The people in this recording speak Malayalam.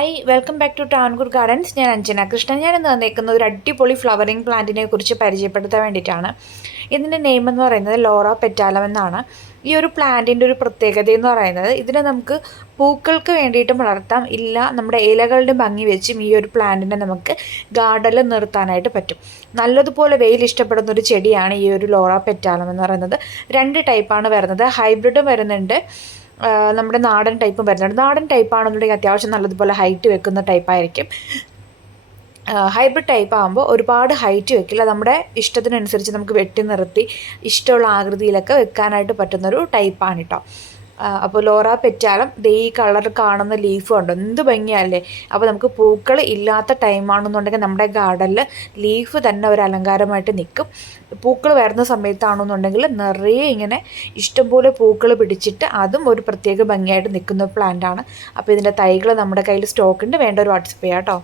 Hi welcome back to Tankur gardens. ഞാൻ അഞ്ജന കൃഷ്ണൻ. ഞാനിന്ന് വന്നേക്കുന്നത് ഒരു അടിപൊളി ഫ്ലവറിങ് പ്ലാന്റിനെ കുറിച്ച് പരിചയപ്പെടുത്താൻ വേണ്ടിയിട്ടാണ്. ഇതിൻ്റെ നെയിം എന്ന് പറയുന്നത് ലോറ പെറ്റാലം എന്നാണ്. ഈ ഒരു പ്ലാന്റിൻ്റെ ഒരു പ്രത്യേകത എന്ന് പറയുന്നത് ഇതിനെ നമുക്ക് പൂക്കൾക്ക് വേണ്ടിയിട്ടും വളർത്താം, ഇല്ല നമ്മുടെ ഇലകളുടെ ഭംഗി വെച്ചും ഈ ഒരു പ്ലാന്റിനെ നമുക്ക് ഗാർഡനിൽ നിർത്താനായിട്ട് പറ്റും. നല്ലതുപോലെ വെയിൽ ഇഷ്ടപ്പെടുന്ന ഒരു ചെടിയാണ് ഈ ഒരു ലോറ പെറ്റാലം എന്ന് പറയുന്നത്. രണ്ട് ടൈപ്പാണ് വരുന്നത്, ഹൈബ്രിഡും വരുന്നുണ്ട്, നമ്മുടെ നാടൻ ടൈപ്പും വരുന്നുണ്ട്. നാടൻ ടൈപ്പാണെന്നുണ്ടെങ്കിൽ അത്യാവശ്യം നല്ലതുപോലെ ഹൈറ്റ് വെക്കുന്ന ടൈപ്പായിരിക്കും. ഹൈബ്രിഡ് ടൈപ്പ് ആകുമ്പോൾ ഒരുപാട് ഹൈറ്റ് വെക്കില്ല, നമ്മുടെ ഇഷ്ടത്തിനനുസരിച്ച് നമുക്ക് വെട്ടി നിർത്തി ഇഷ്ടമുള്ള ആകൃതിയിലൊക്കെ വെക്കാനായിട്ട് പറ്റുന്നൊരു ടൈപ്പാണ് കേട്ടോ. അപ്പോൾ ലോറ പെറ്റാലം ഈ കളർ കാണുന്ന ലീഫ് കണ്ടോ, എന്ത് ഭംഗിയല്ലേ. അപ്പോൾ നമുക്ക് പൂക്കൾ ഇല്ലാത്ത ടൈമാണെന്നുണ്ടെങ്കിൽ നമ്മുടെ ഗാർഡനിൽ ലീഫ് തന്നെ ഒരു അലങ്കാരമായിട്ട് നിൽക്കും. പൂക്കൾ വരുന്ന സമയത്താണെന്നുണ്ടെങ്കിൽ നിറയെ ഇങ്ങനെ ഇഷ്ടംപോലെ പൂക്കൾ പിടിച്ചിട്ട് അതും ഒരു പ്രത്യേക ഭംഗിയായിട്ട് നിൽക്കുന്ന പ്ലാന്റാണ്. അപ്പോൾ ഇതിൻ്റെ തൈകൾ നമ്മുടെ കയ്യിൽ സ്റ്റോക്ക് ഉണ്ട്, വേണ്ട ഒരു വാട്സപ്പ് ചെയ്യാം കേട്ടോ.